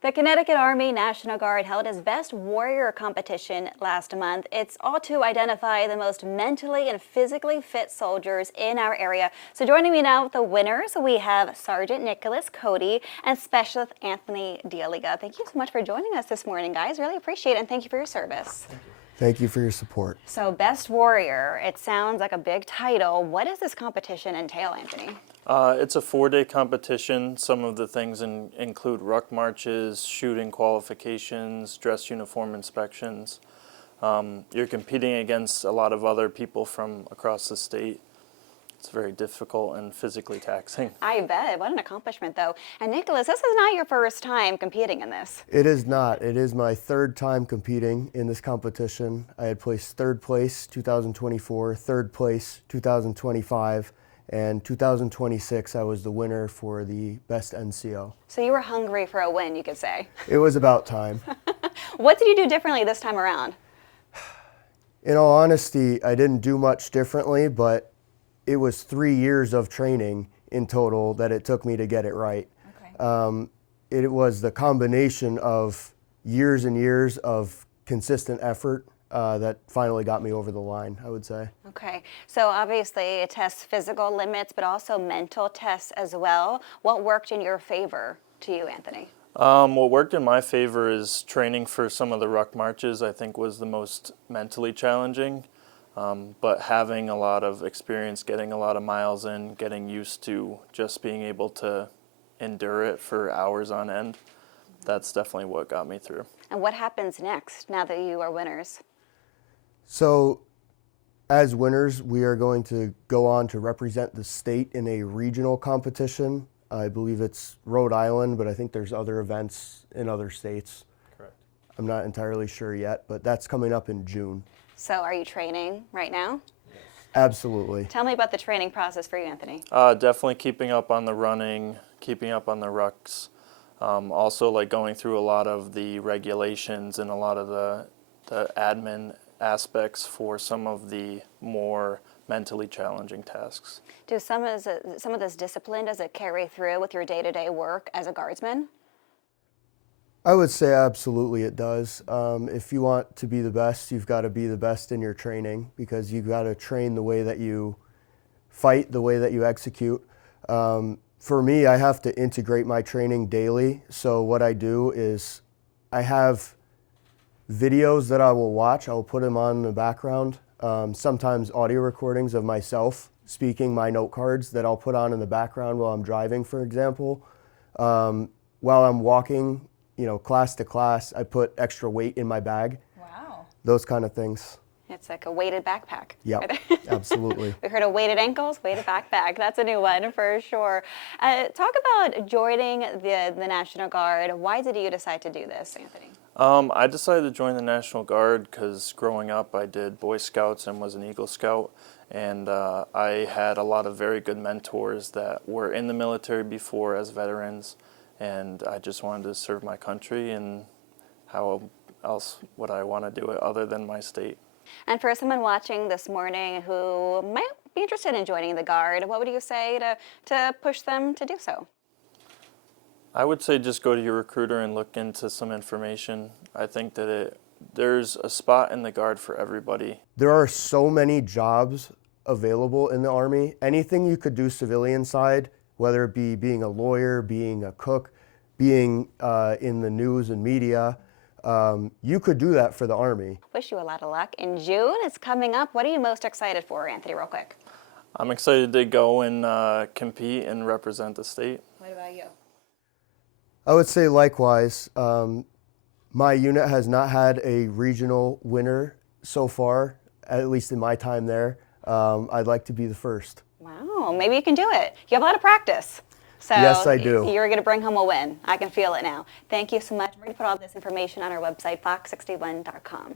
The Connecticut Army National Guard held its Best Warrior competition last month. It's all to identify the most mentally and physically fit soldiers in our area. So joining me now with the winners, we have Sergeant Nicholas Cody and Specialist Anthony Dialiga. Thank you so much for joining us this morning, guys. Really appreciate it, and thank you for your service. Thank you for your support. So Best Warrior, it sounds like a big title. What does this competition entail, Anthony? It's a 4-day competition. Some of the things include ruck marches, shooting qualifications, dress uniform inspections. You're competing against a lot of other people from across the state. It's very difficult and physically taxing. I bet. What an accomplishment, though. And Nicholas, this is not your first time competing in this. It is not. It is my third time competing in this competition. I had placed third place 2024, third place 2025, and 2026 I was the winner for the Best NCO. So you were hungry for a win, you could say. It was about time. What did you do differently this time around? In all honesty, I didn't do much differently, but it was 3 years of training in total that it took me to get it right. Okay. It was the combination of years and years of consistent effort that finally got me over the line, I would say. Okay, so obviously it tests physical limits, but also mental tests as well. What worked in your favor to you, Anthony? What worked in my favor is training for some of the ruck marches. I think was the most mentally challenging. But having a lot of experience, getting a lot of miles in, getting used to just being able to endure it for hours on end, that's definitely what got me through. And what happens next now that you are winners? So as winners, we are going to go on to represent the state in a regional competition. I believe it's Rhode Island, but I think there's other events in other states. Correct. I'm not entirely sure yet, but that's coming up in June. So are you training right now? Absolutely. Tell me about the training process for you, Anthony. Definitely keeping up on the running, keeping up on the rucks. Also like going through a lot of the regulations and a lot of the admin aspects for some of the more mentally challenging tasks. Do some of this discipline, does it carry through with your day-to-day work as a guardsman? I would say absolutely it does. If you want to be the best, you've got to be the best in your training, because you've got to train the way that you fight, the way that you execute. For me, I have to integrate my training daily. So what I do is I have videos that I will watch. I will put them on in the background. Sometimes audio recordings of myself speaking my note cards that I'll put on in the background while I'm driving, for example. While I'm walking, class to class, I put extra weight in my bag. Wow. Those kind of things. It's like a weighted backpack. Yeah, absolutely. We heard of weighted ankles, weighted backpack. That's a new one for sure. Talk about joining the National Guard. Why did you decide to do this, Anthony? I decided to join the National Guard because growing up I did Boy Scouts and was an Eagle Scout. And I had a lot of very good mentors that were in the military before as veterans. And I just wanted to serve my country, and how else would I want to do it other than my state? And for someone watching this morning who might be interested in joining the Guard, what would you say to push them to do so? I would say just go to your recruiter and look into some information. I think that there's a spot in the Guard for everybody. There are so many jobs available in the Army. Anything you could do civilian side, whether it be being a lawyer, being a cook, being in the news and media, you could do that for the Army. Wish you a lot of luck. In June, it's coming up. What are you most excited for, Anthony, real quick? I'm excited to go and compete and represent the state. What about you? I would say likewise. My unit has not had a regional winner so far, at least in my time there. I'd like to be the first. Wow, maybe you can do it. You have a lot of practice. So yes, I do. You're going to bring home a win. I can feel it now. Thank you so much. We're going to put all this information on our website, fox61.com.